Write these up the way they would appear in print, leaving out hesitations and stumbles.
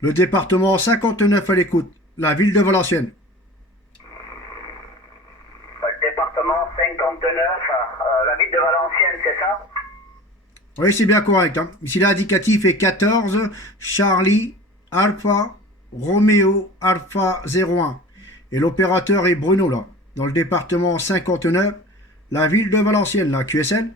Le département 59 à l'écoute, la ville de Valenciennes. Le département 59, la ville de Valenciennes, c'est ça? Oui, c'est bien correct. Hein. Ici, l'indicatif est 14, Charlie, Alpha, Romeo, Alpha 01. Et l'opérateur est Bruno, là, dans le département 59, la ville de Valenciennes, la QSL.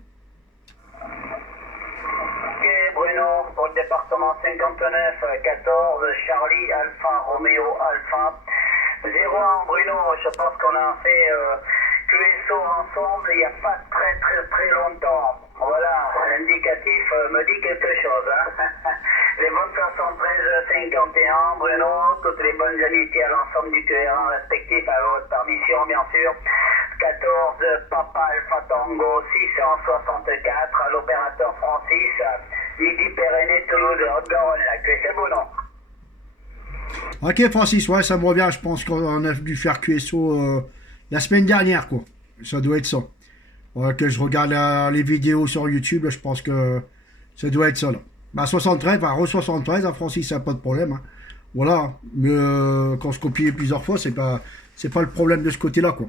Ok, Bruno, pour le département 59, 14, Charlie, Alpha, Romeo, Alpha. 01, Bruno, je pense qu'on a fait QSO ensemble il n'y a pas très longtemps. Voilà, l'indicatif me dit quelque chose. Hein. Les bonnes 73 51, Bruno, toutes les bonnes amitiés à l'ensemble du QR1 respectif à votre permission, bien sûr. 14, Papa Alpha Tango 664, à l'opérateur Francis, Midi Pyrénées, Toulouse, Haute-Garonne, la QSL, bon non. Ok, Francis, ouais, ça me revient. Je pense qu'on a dû faire QSO la semaine dernière, quoi. Ça doit être ça. Ouais, que je regarde les vidéos sur YouTube, je pense que ça doit être ça, là. Bah, 73, enfin, re-73, hein, Francis, ça n'a pas de problème. Hein. Voilà. Mais quand se copie plusieurs fois, c'est pas le problème de ce côté-là, quoi.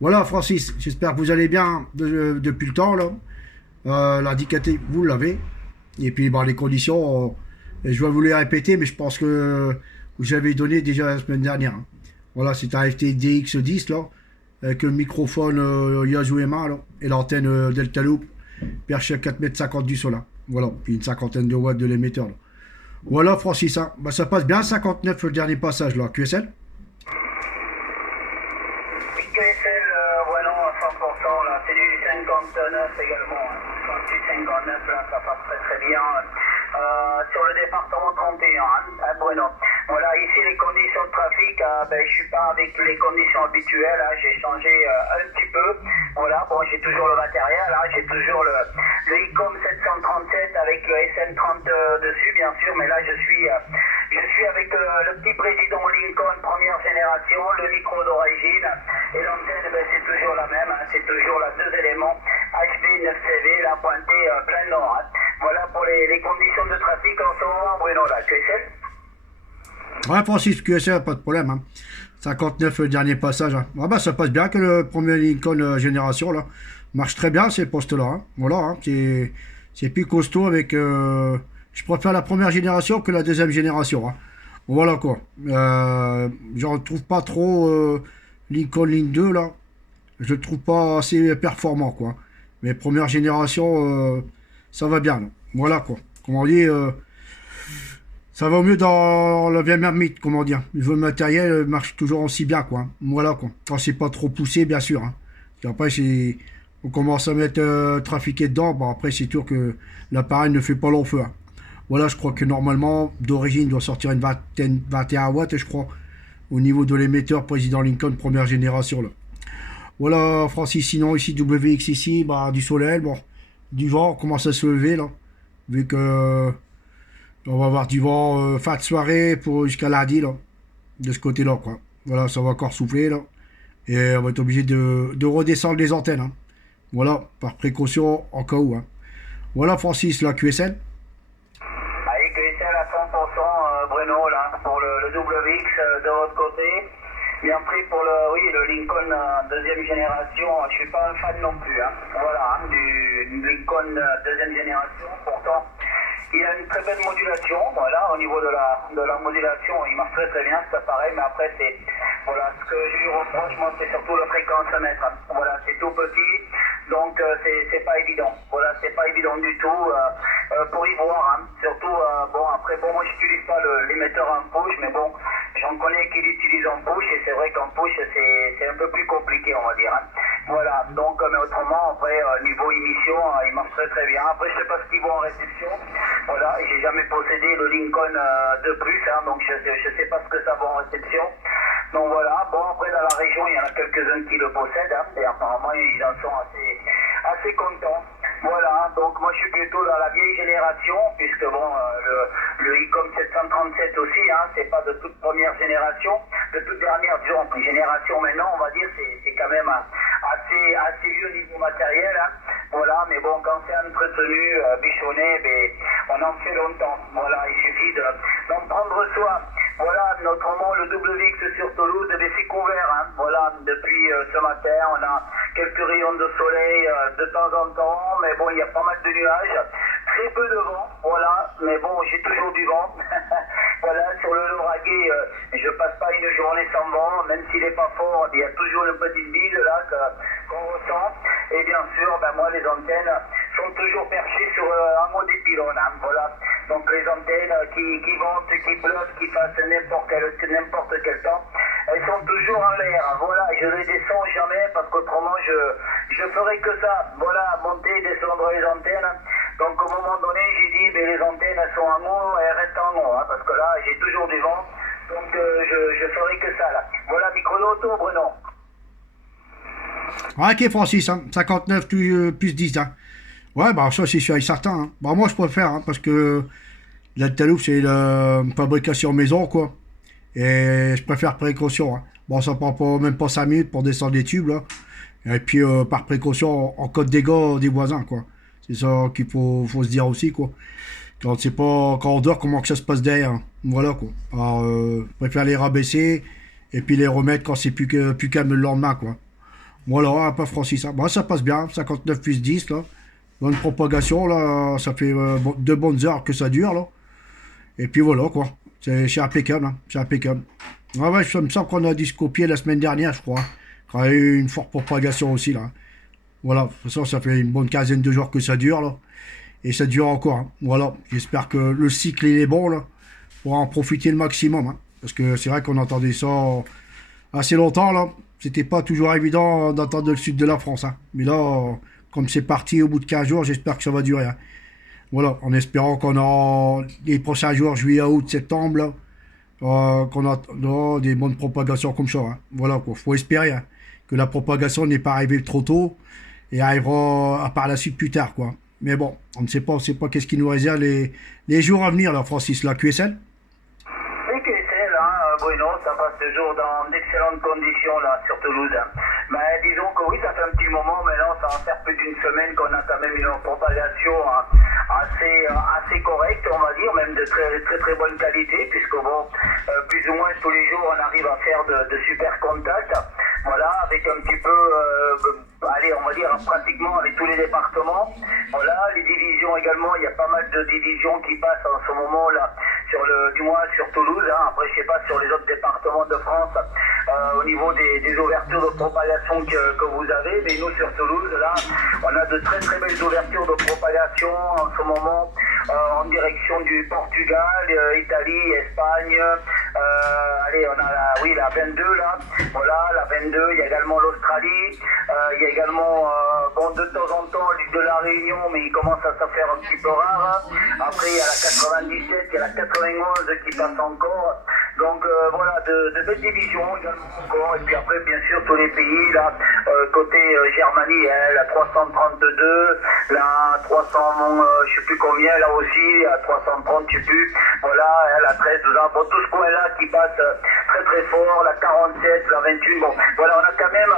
Voilà, Francis, j'espère que vous allez bien depuis le temps, là. L'indicatif, vous l'avez. Et puis, bah, les conditions, je vais vous les répéter, mais je pense que vous avez donné déjà la semaine dernière. Hein. Voilà, c'est un FTDX 10, là, avec le microphone Yasuema, là, et l'antenne Delta Loop, perché à 4,50 m du sol. Là. Voilà, puis une cinquantaine de watts de l'émetteur. Là. Voilà, Francis, hein. Bah, ça passe bien, 59 le dernier passage, là, QSL. QSL, voilà, à 100%, là, c'est du 59 également. Hein. 58-59, là, ça passe très bien. Sur le département 31, hein, à Bruno. Voilà, ici les conditions de trafic, ben, je suis pas avec les conditions habituelles, hein, j'ai changé un petit peu. Voilà, bon, j'ai toujours le matériel, hein, j'ai toujours le ICOM 737 avec le SM30 dessus, bien sûr, mais là je suis avec le petit président Lincoln première génération, le micro d'origine, et l'antenne, ben, c'est toujours la même, hein, c'est toujours la 2 éléments HB9CV, la pointée plein nord. Hein. Voilà pour les conditions de trafic en ce moment, Bruno, là, QSL. Ouais, Francis, QSL, pas de problème. Hein. 59 le dernier passage. Hein. Ah bah, ça passe bien que le premier Lincoln génération, là. Marche très bien, ces postes-là. Hein. Voilà, hein. C'est plus costaud avec... je préfère la première génération que la deuxième génération. Hein. Voilà, quoi. J'en trouve pas trop Lincoln Ligne 2, là. Je le trouve pas assez performant, quoi. Mais première génération, ça va bien. Là. Voilà, quoi. Comment on dit... ça va mieux dans la vieille marmite, comment dire. Le matériel marche toujours aussi bien, quoi. Voilà, quoi. Quand c'est pas trop poussé, bien sûr. Hein. Et après, on commence à mettre trafiqué dedans. Bon, après, c'est sûr que l'appareil ne fait pas long feu. Hein. Voilà, je crois que normalement, d'origine, il doit sortir une vingtaine, 21 watts, je crois, au niveau de l'émetteur président Lincoln première génération, là. Voilà, Francis, sinon, ici, WX ici, bah, du soleil, bon, du vent, on commence à se lever, là. Vu que... on va avoir du vent fin de soirée pour jusqu'à lundi, là, de ce côté-là, quoi. Voilà, ça va encore souffler, là. Et on va être obligé de redescendre les antennes, hein. Voilà, par précaution, en cas où, hein. Voilà, Francis, la QSL. Allez, QSL à 100%, Bruno, là, pour le WX de votre côté. Bien pris pour le Lincoln deuxième génération. Je suis pas un fan non plus, hein. Voilà, hein, du Lincoln deuxième génération. Pourtant, il a une très belle modulation, voilà, au niveau de la modulation, il marche très bien cet appareil, mais après c'est, voilà, ce que je lui reproche, moi, c'est surtout la fréquence à mettre, voilà, c'est tout petit, donc c'est pas évident, voilà, c'est pas évident du tout, pour y voir, hein. Surtout, bon, après, bon, moi j'utilise pas l'émetteur en push, mais bon, j'en connais qui l'utilisent en push, et c'est vrai qu'en push, c'est un peu plus compliqué, on va dire, hein. Voilà, donc, mais autrement, après, niveau émission, il marche très bien. Après, je sais pas ce qu'ils vont en réception. Voilà, j'ai jamais possédé le Lincoln de plus, hein, donc je sais pas ce que ça va en réception. Donc voilà, bon, après, dans la région, il y en a quelques-uns qui le possèdent, hein, et apparemment, ils en sont assez contents. Voilà, donc moi je suis plutôt dans la vieille génération, puisque bon, le ICOM 737 aussi, hein, c'est pas de toute première génération, de toute dernière, disons, génération maintenant, on va dire, c'est quand même assez vieux niveau matériel, hein. Voilà, mais bon, quand c'est entretenu, bichonné, ben, on en fait longtemps. Voilà, il suffit d'en prendre soin. Voilà, notamment le double VIX sur Toulouse, ben, c'est couvert. Hein. Voilà, depuis ce matin, on a quelques rayons de soleil de temps en temps, mais bon, il y a pas mal de nuages. Très peu de vent, voilà, mais bon, j'ai toujours du vent. Voilà, sur le Lauragais, je passe pas une journée sans vent, même s'il n'est pas fort, il y a toujours une petite bise là qu'on ressent. Et bien sûr, ben moi, les antennes sont toujours perchées sur un mot des pylônes. Hein, voilà. Donc les antennes qui montent, qui blottent, qui fassent n'importe quel temps, elles sont toujours en l'air. Hein, voilà, je les descends jamais parce qu'autrement je ferai que ça. Voilà, monter, descendre les antennes. Donc au moment donné, j'ai dit, ben, les antennes elles sont en haut, elles restent en haut, hein, parce que là, j'ai toujours du vent. Donc je ferai que ça là. Voilà, micro d'auto, Bruno. Ok, Francis, hein, 59 plus 10. Hein. Ouais, bah ça, c'est sûr et certain. Hein. Bah, moi, je préfère, hein, parce que la Talouf, c'est la fabrication maison, quoi. Et je préfère précaution. Hein. Bon, ça prend pas, même pas 5 minutes pour descendre les tubes, là. Et puis, par précaution, en cas de dégâts des voisins, quoi. C'est ça qu'il faut se dire aussi, quoi. Quand c'est pas, quand on dort, comment que ça se passe derrière. Hein. Voilà, quoi. Alors, je préfère les rabaisser et puis les remettre quand c'est plus calme le lendemain, quoi. Voilà, pas Francis. Hein. Bon, ça passe bien, 59 plus 10, là. Bonne propagation, là. Ça fait 2 bonnes heures que ça dure, là. Et puis voilà, quoi. C'est impeccable, hein. C'est impeccable. Ah ouais, ça me semble qu'on a dû se copier la semaine dernière, je crois. Quand il y a eu une forte propagation aussi, là. Voilà, de toute façon, ça fait une bonne quinzaine de jours que ça dure, là. Et ça dure encore, hein. Voilà, j'espère que le cycle, il est bon, là. Pour en profiter le maximum, hein. Parce que c'est vrai qu'on entendait ça assez longtemps, là. C'était pas toujours évident d'entendre le sud de la France, hein. Mais là, comme c'est parti au bout de 15 jours, j'espère que ça va durer, hein. Voilà, en espérant qu'on a les prochains jours, juillet, août, septembre, là, qu'on a des bonnes propagations comme ça, hein. Voilà, quoi. Faut espérer, hein, que la propagation n'est pas arrivée trop tôt et arrivera par la suite plus tard, quoi. Mais bon, on ne sait pas qu'est-ce qui nous réserve les jours à venir, là, Francis, la QSL. Oui, QSL, hein, Bruno, ça passe toujours dans d'excellentes conditions, là, sur Toulouse. Hein. Mais disons que oui, ça fait un petit moment, maintenant, ça va faire plus d'une semaine qu'on a quand même une propagation hein, assez correcte, on va dire, même de très bonne qualité, puisque bon, plus ou moins tous les jours, on arrive à faire de super contacts. Voilà, avec un petit peu, allez, on va dire pratiquement avec tous les départements. Voilà, les divisions également, il y a pas mal de divisions qui passent en ce moment là, du moins sur Toulouse. Hein. Après, je sais pas sur les autres départements de France, au niveau des ouvertures de propagation que vous avez, mais nous sur Toulouse, là, on a de très belles ouvertures de propagation en ce moment en direction du Portugal, Italie, Espagne. Allez, on a la 22 là, voilà, la 22, il y a également l'Australie, il y a également, bon, de temps en temps, l'île de la Réunion, mais il commence à se faire un petit peu rare. Hein. Après, il y a la 97, il y a la 91 qui passe encore. Donc voilà, de belles divisions également encore. Et puis après, bien sûr, tous les pays, là, côté Germanie, hein, la 332, la 300, je sais plus combien, là aussi, la 330, je sais plus, voilà, hein, la 13, là, bon, tout ce coin-là qui passe très fort, la 47, la 28, bon, voilà, on a quand même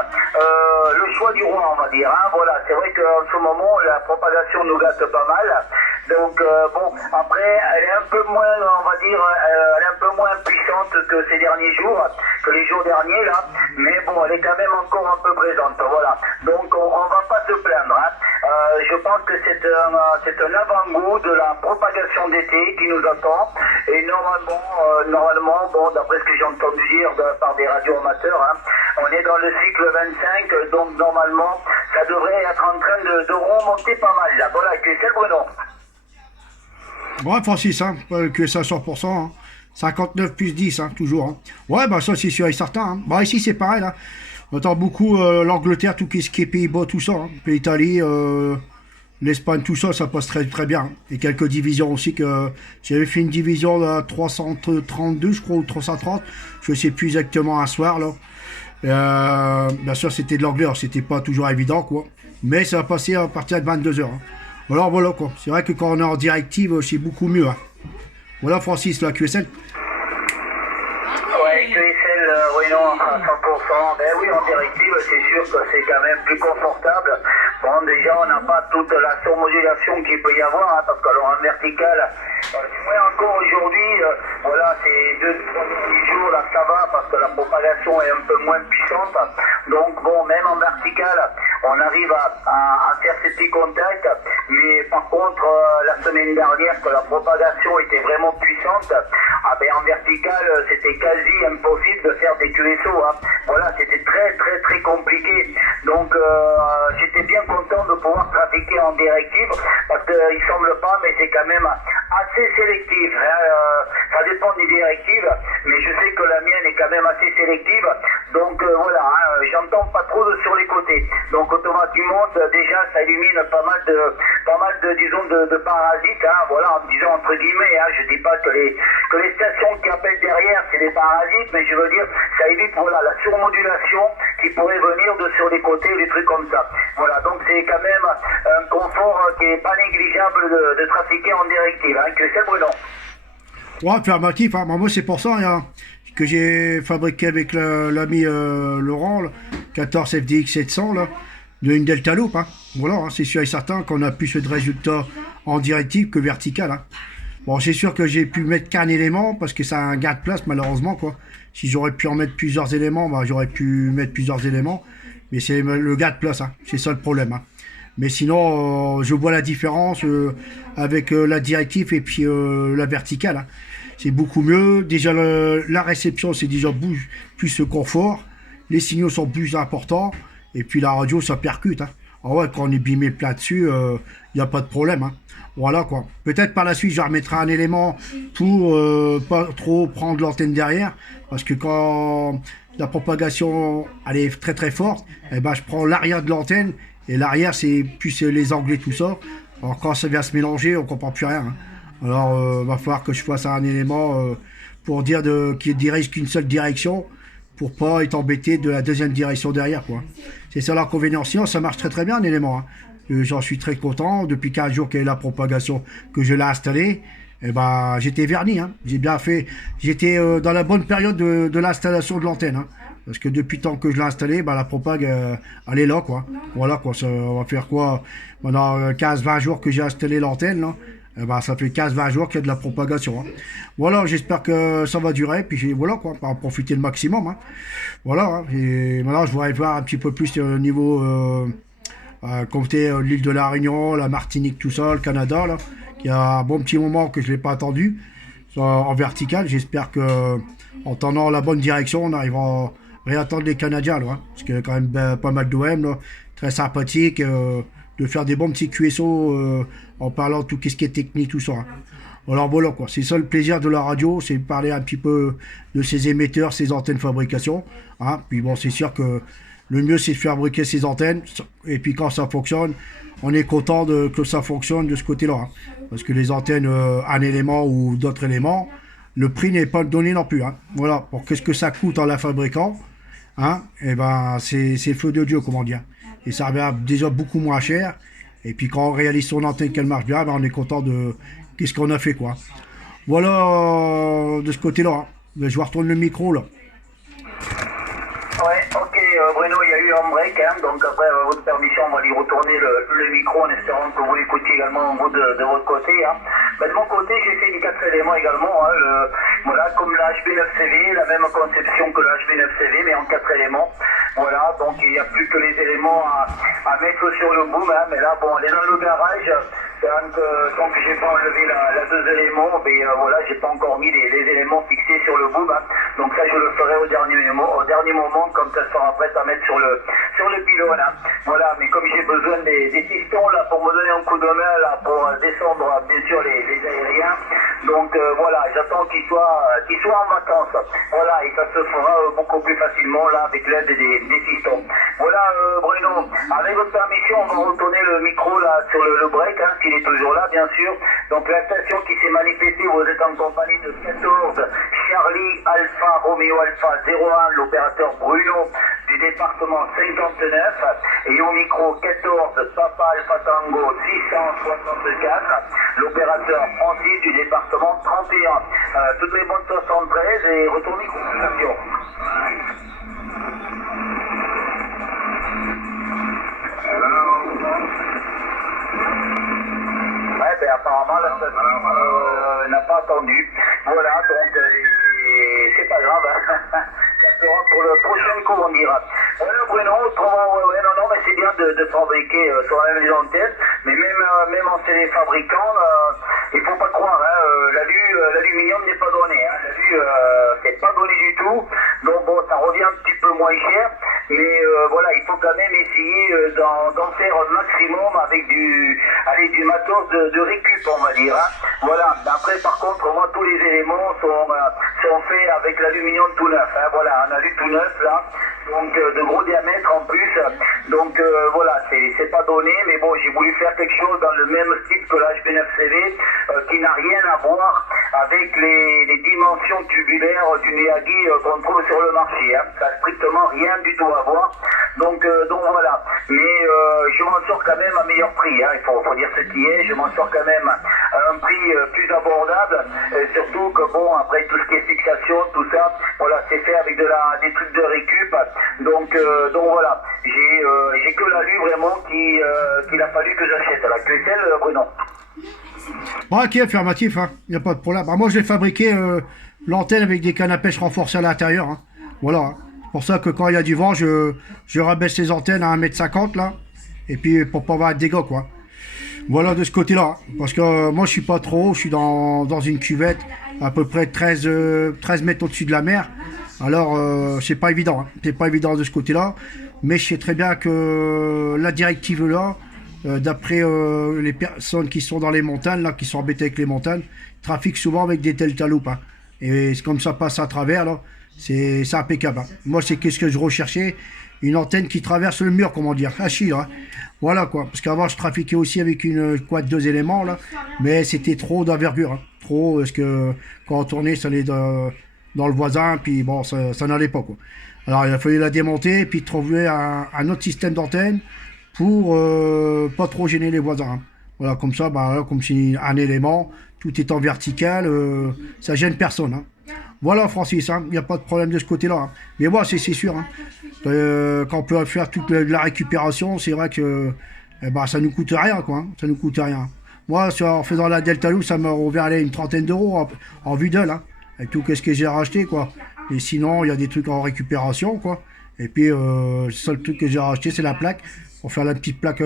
le choix du roi, on va dire, hein, voilà, c'est vrai qu'en ce moment, la propagation nous gâte pas mal. Donc bon, après, elle est un peu moins, on va dire, elle est un peu moins puissante que ces derniers jours, que les jours derniers là, mais bon, elle est quand même encore un peu présente, voilà. Donc on va pas se plaindre, hein. Je pense que c'est un avant-goût de la propagation d'été qui nous attend, et normalement, bon, d'après ce que j'ai entendu dire par des radios amateurs, hein, on est dans le cycle 25, donc normalement, ça devrait être en train de remonter pas mal là. Voilà, c'est le Bruno. Ouais, Francis, hein, que ça 100%, hein. 59 plus 10, hein, toujours. Hein. Ouais, bah ça, c'est sûr et certain. Hein. Bah ici, c'est pareil, là. On entend beaucoup l'Angleterre, tout ce qui est Pays-Bas, tout ça. Hein. L'Italie, l'Espagne, tout ça, ça passe très bien. Hein. Et quelques divisions aussi, que j'avais fait une division à 332, je crois, ou 330. Je sais plus exactement un soir, là. Bien sûr, c'était de l'anglais, alors c'était pas toujours évident, quoi. Mais ça va passer à partir de 22h. Hein. Alors voilà quoi, c'est vrai que quand on est en directive, c'est beaucoup mieux. Hein. Voilà Francis, la QSL. Ouais, QSL, oui non, à 100%. Ben oui, en directive, c'est sûr que c'est quand même plus confortable. Bon, Bon, déjà, on n'a pas toute la surmodulation qu'il peut y avoir, hein, parce que alors en vertical, encore aujourd'hui, voilà, ces 2-3 derniers jours, là, ça va, parce que la propagation est un peu moins puissante. Donc, bon, même en vertical, on arrive à faire ces petits contacts, mais par contre, la semaine dernière, que la propagation était vraiment puissante, ah ben, en vertical, c'était quasi impossible de faire des QSO. Hein. Voilà, c'était très, très, très compliqué. Donc, j'étais bien content de pouvoir trafiquer en directive, parce qu'il semble pas, mais c'est quand même assez sélectif. Hein. Ça dépend des directives, mais je sais que la mienne est quand même assez sélective. Donc, voilà, hein, j'entends pas trop sur les côtés. Donc, automatiquement, déjà, ça élimine pas mal de disons, de parasites. Hein. Voilà, disons entre guillemets, hein, je dis pas que les stations qui appellent derrière, c'est des parasites, mais je veux dire, ça évite, voilà, la surmodulation qui pourrait venir sur les côtés, des trucs comme ça. Voilà, donc c'est quand même un confort qui est pas négligeable de trafiquer en directive, hein, que c'est Bruno. Ouais, affirmatif, hein. Moi, c'est pour ça hein, que j'ai fabriqué avec l'ami Laurent, là, 14 FDX 700, là, de une Delta Loop. Hein. Voilà, hein, c'est sûr et certain qu'on a plus de résultats en directive que vertical. Hein. Bon, c'est sûr que j'ai pu mettre qu'un élément parce que ça a un gain de place, malheureusement, quoi. Si j'aurais pu en mettre plusieurs éléments, bah, j'aurais pu mettre plusieurs éléments. Mais c'est le gain de place, hein. C'est ça le problème. Hein. Mais sinon, je vois la différence avec la directive et puis la verticale. Hein. C'est beaucoup mieux. Déjà, la réception, c'est déjà plus ce confort. Les signaux sont plus importants. Et puis la radio, ça percute. Hein. Ah ouais, quand on est bimé plat dessus, il n'y a pas de problème. Hein. Voilà quoi. Peut-être par la suite, je remettrai un élément pour pas trop prendre l'antenne derrière. Parce que quand la propagation elle est très très forte, eh ben, je prends l'arrière de l'antenne. Et l'arrière, c'est plus les anglais, tout ça. Alors quand ça vient se mélanger, on comprend plus rien. Hein. Alors, va falloir que je fasse un élément pour dire qu'il dirige qu'une seule direction pour pas être embêté de la deuxième direction derrière, quoi. C'est ça l'inconvénient. Sinon, ça marche très très bien, un élément. Hein. J'en suis très content. Depuis 15 jours qu'il y a eu la propagation que je l'ai installée, eh ben, j'étais verni. Hein. J'ai bien fait. J'étais dans la bonne période de l'installation de l'antenne. Hein. Parce que depuis le temps que je l'ai installé, ben, la propague, elle est là, quoi. Voilà, quoi. Ça, on va faire quoi? Pendant 15-20 jours que j'ai installé l'antenne, là. Eh ben, ça fait 15-20 jours qu'il y a de la propagation. Hein. Voilà, j'espère que ça va durer. Puis voilà, quoi. On va en profiter le maximum. Hein. Voilà. Hein. Et maintenant, je voudrais voir un petit peu plus au niveau compter l'île de la Réunion, la Martinique, tout ça, le Canada, là. Il y a un bon petit moment que je ne l'ai pas attendu. En vertical, j'espère que en tendant la bonne direction, on arrivera à réattendre les Canadiens, là, hein, parce qu'il y a quand même pas mal d'OM, là, très sympathique, de faire des bons petits QSO en parlant de tout ce qui est technique, tout ça. Hein. Alors voilà, quoi. C'est ça le plaisir de la radio, c'est de parler un petit peu de ses émetteurs, ses antennes fabrication. Hein. Puis bon, c'est sûr que le mieux, c'est de fabriquer ses antennes, et puis quand ça fonctionne, on est content que ça fonctionne de ce côté-là. Hein. Parce que les antennes, un élément ou d'autres éléments, le prix n'est pas donné non plus. Hein. Voilà, pour qu'est-ce que ça coûte en la fabriquant, hein, et ben c'est feu de Dieu, comment dire. Et ça revient déjà beaucoup moins cher. Et puis quand on réalise son antenne qu'elle marche bien, ben on est content de qu'est-ce qu'on a fait, quoi. Voilà de ce côté-là. Hein. Je vais retourner le micro là. Ouais, ok, Bruno, il y a eu un break, hein, donc après votre permission, on va lui retourner le micro en espérant que vous l'écoutiez également vous de votre côté. Hein. Ben, de mon côté, j'ai fait les 4 éléments également, hein, voilà, comme la HB9CV, la même conception que la HB9CV, mais en 4 éléments. Voilà, donc il n'y a plus que les éléments à mettre sur le boom, hein, mais là, bon, elle est dans le garage. Tant que j'ai pas enlevé la 2 éléments, mais voilà, j'ai pas encore mis les éléments fixés sur le boom. Hein. Donc ça, je le ferai au dernier moment, comme ça sera prête à mettre sur le pylône. Hein. Voilà, mais comme j'ai besoin des pistons là pour me donner un coup de main là pour descendre bien sûr les aériens. Donc voilà, j'attends qu'ils soient en vacances. Voilà, et ça se fera beaucoup plus facilement là avec l'aide des pistons. Voilà, Bruno, avec votre permission, on va retourner le micro là sur le break. Hein, il est toujours là, bien sûr. Donc la station qui s'est manifestée, vous êtes en compagnie de 14 Charlie Alpha Romeo Alpha 01, l'opérateur Bruno du département 59, et au micro 14 Papa Alpha Tango 664, l'opérateur Francis du département 31. Toutes les bonnes 73 et retour micro. Hello. apparemment la station n'a pas attendu. Voilà, donc c'est pas grave. Hein. Ça sera pour le prochain coup, on dira. Voilà, Bruno, autrement, non, mais c'est bien de fabriquer soi-même les antennes, mais même en c'est les fabricants, il faut pas croire, hein, l'aluminium n'est pas donné, hein, c'est pas donné du tout, donc bon, ça revient un petit peu moins cher, mais voilà, il faut quand même essayer d'en faire un maximum avec du matos de récup, on va dire, hein. Voilà, après par contre, moi, tous les éléments sont faits avec l'aluminium tout neuf, hein, voilà, un alu tout neuf, là, donc de gros diamètre en plus, donc voilà, c'est pas donné, mais bon, j'ai voulu faire quelque chose dans le même style que l'HB9CV, qui n'a rien à voir avec les dimensions tubulaires du Miyagi qu'on trouve sur le marché, hein. Ça n'a strictement rien du tout à voir, donc voilà, mais je m'en sors quand même à meilleur prix, hein. Il faut dire ce qui est, je m'en sors quand même à un prix plus abordable, surtout que bon, après tout ce qui est fixation, tout ça, voilà, c'est fait avec des trucs de récup, donc voilà, j'ai que l'alu vraiment qu'il a fallu que j'achète, la QSL, Bruno. Bon, ok, affirmatif, hein. Il n'y a pas de problème. Bah, moi, j'ai fabriqué l'antenne avec des cannes à pêche renforcées à l'intérieur, hein. Voilà, hein. C'est pour ça que quand il y a du vent, je rabaisse les antennes à 1,50 m là, et puis pour pas avoir de dégâts, quoi. Voilà, de ce côté-là, hein. Parce que moi, je suis pas trop haut, je suis dans une cuvette à peu près 13 mètres au-dessus de la mer. Alors, c'est pas évident, hein. C'est pas évident de ce côté-là, mais je sais très bien que la directive là, d'après les personnes qui sont dans les montagnes, là, qui sont embêtées avec les montagnes, trafiquent souvent avec des delta loop, hein. Et comme ça passe à travers, là, c'est impeccable, hein. Moi, c'est qu'est-ce que je recherchais, une antenne qui traverse le mur, comment dire, Achille, hein. Voilà, quoi. Parce qu'avant, je trafiquais aussi avec une quad 2 éléments, là, mais c'était trop d'envergure, hein. Trop, parce que quand on tournait, ça allait dans le voisin, puis bon, ça n'allait pas, quoi. Alors, il a fallu la démonter, puis trouver un autre système d'antenne pour pas trop gêner les voisins, hein. Voilà, comme ça, bah, comme si un élément, tout est en vertical, ça gêne personne, hein. Voilà, Francis, hein, il n'y a pas de problème de ce côté-là, hein. Mais moi, c'est sûr, hein, quand on peut faire toute la récupération, c'est vrai que bah, ça nous coûte rien, quoi, hein, ça nous coûte rien. Moi, en faisant la Delta Loop, ça m'a ouvert une trentaine d'euros en vue d'elle, hein, avec tout ce que j'ai racheté, quoi. Et sinon, il y a des trucs en récupération, quoi. Et puis, le seul truc que j'ai racheté, c'est la plaque, pour faire la petite plaque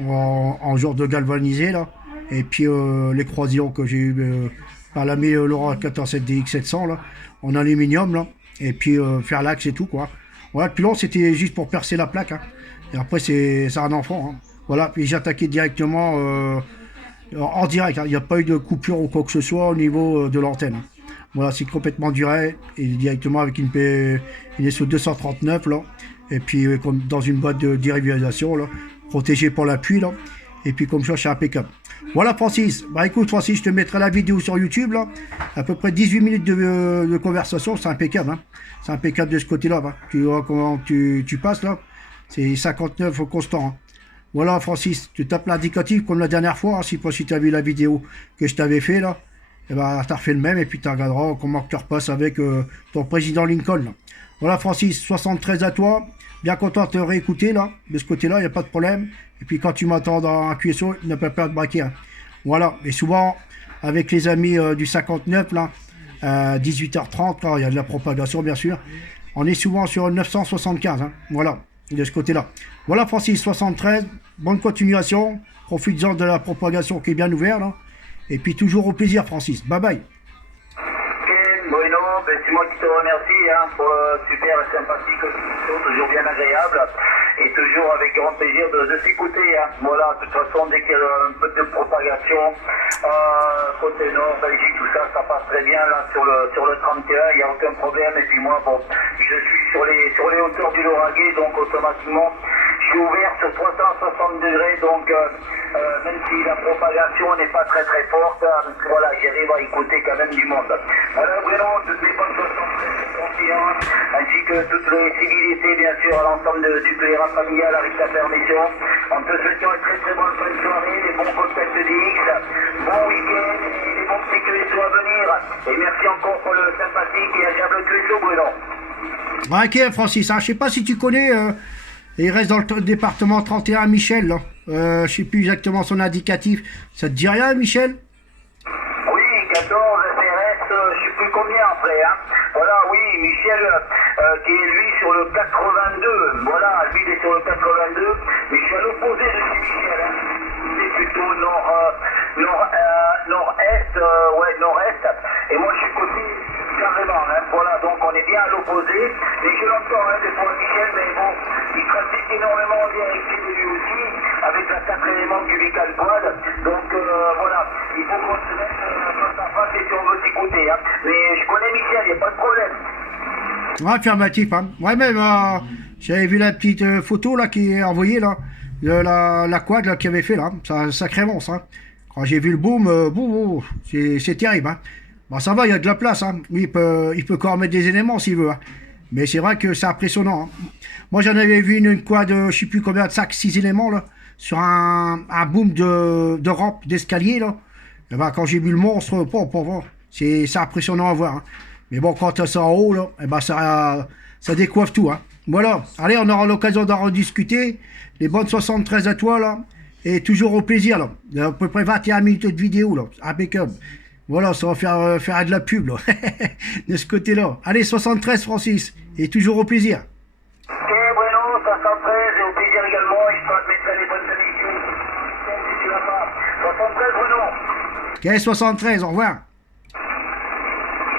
en genre de galvanisé, là. Et puis, les croisillons que j'ai eu par la Laura 147 DX700, là, en aluminium, là. Et puis, faire l'axe et tout, quoi. Voilà, puis là, c'était juste pour percer la plaque, hein. Et après, c'est un enfant, hein. Voilà, puis j'ai attaqué directement en direct, hein. Il n'y a pas eu de coupure ou quoi que ce soit au niveau de l'antenne, hein. Voilà, c'est complètement direct et directement avec une SO 239 là, et puis comme dans une boîte de dérivation là, protégée par l'appui là, et puis comme ça c'est impeccable. Voilà, Francis, bah écoute Francis, je te mettrai la vidéo sur YouTube là, à peu près 18 minutes de conversation, c'est impeccable, hein. C'est impeccable de ce côté-là, hein. Tu vois comment tu passes là, c'est 59 constant, hein. Voilà, Francis, tu tapes l'indicatif comme la dernière fois, hein, si tu as vu la vidéo que je t'avais fait là, et ben tu as refait le même et puis tu regarderas comment tu repasses avec ton président Lincoln, là. Voilà, Francis, 73 à toi, bien content de te réécouter là, de ce côté-là, il n'y a pas de problème. Et puis quand tu m'attends dans un QSO, il n'a pas peur de braquer, hein. Voilà, et souvent avec les amis du 59 là, 18h30, quand il y a de la propagation bien sûr, on est souvent sur 975, hein. Voilà, de ce côté-là. Voilà, Francis, 73, bonne continuation, profites-en de la propagation qui est bien ouverte, là. Et puis toujours au plaisir, Francis. Bye bye. Ok, Bruno, c'est moi qui te remercie, hein, pour le super sympathique, toujours bien agréable et toujours avec grand plaisir de s'écouter, hein. Voilà, de toute façon, dès qu'il y a un peu de propagation, côté nord, Belgique, tout ça, ça passe très bien là sur le 31, il n'y a aucun problème. Et puis moi, bon, je suis sur les hauteurs du Lauragais, donc automatiquement, je suis ouvert sur 360 degrés, donc même si la propagation n'est pas très très forte, voilà, j'arrive à écouter quand même du monde. Voilà, Bruno, toutes les bonnes choses ainsi que toutes les civilités, bien sûr, à l'ensemble du pléra familial avec ta permission. En te souhaitant une très très bonne fin de soirée, des bons contacts de DX, bon week-end et des bons petits QSO à venir. Et merci encore pour le sympathique et agréable QSO, Bruno. Ok, Francis, hein, je sais pas si tu connais, il reste dans le département 31 Michel, là. Je sais plus exactement son indicatif. Ça te dit rien, Michel? Oui, 14 FRS, je sais plus combien après. Hein. Voilà, oui, Michel, qui est lui sur le 82. Voilà, lui il est sur le 82. Mais je suis à l'opposé de ce Michel. Hein. C'est plutôt nord-est, ouais, nord-est. Et moi je suis côté carrément. Hein. Voilà, donc on est bien à l'opposé. Et je l'entends, hein, des fois Michel, mais bon, il pratique énormément en direct de lui aussi, avec la 4 éléments cubical quad. Donc voilà, il faut qu'on se mette face à face et si on veut s'écouter. Hein. Mais je connais Michel, il n'y a pas de problème. Ouais, affirmatif, hein. Ouais, même, j'avais vu la petite photo, là, qui est envoyée, là, de la quad, là, qu'il avait fait, là. Ça, sacré monstre, hein. Quand j'ai vu le boom, c'est terrible, hein. Bon, ça va, il y a de la place, hein. Oui, il peut encore mettre des éléments s'il veut, hein. Mais c'est vrai que c'est impressionnant, hein. Moi, j'en avais vu une quad, je sais plus combien de 6 éléments, là, sur un boom de rampe, d'escalier, là. Et ben, quand j'ai vu le monstre, c'est impressionnant à voir, hein. Mais bon, quand ça en haut, là, eh ben ça décoiffe tout, hein. Voilà, allez, on aura l'occasion d'en rediscuter. Les bonnes 73 à toi, là. Et toujours au plaisir, là. Il y a à peu près 21 minutes de vidéo, là. Impeccable. Voilà, ça va faire de la pub, là. De ce côté-là. Allez, 73, Francis. Et toujours au plaisir. Ok, Bruno, 73, et au plaisir également. Et je te mettrai les bonnes conditions. Si tu vas pas. 73, Bruno. Ok, 73, au revoir.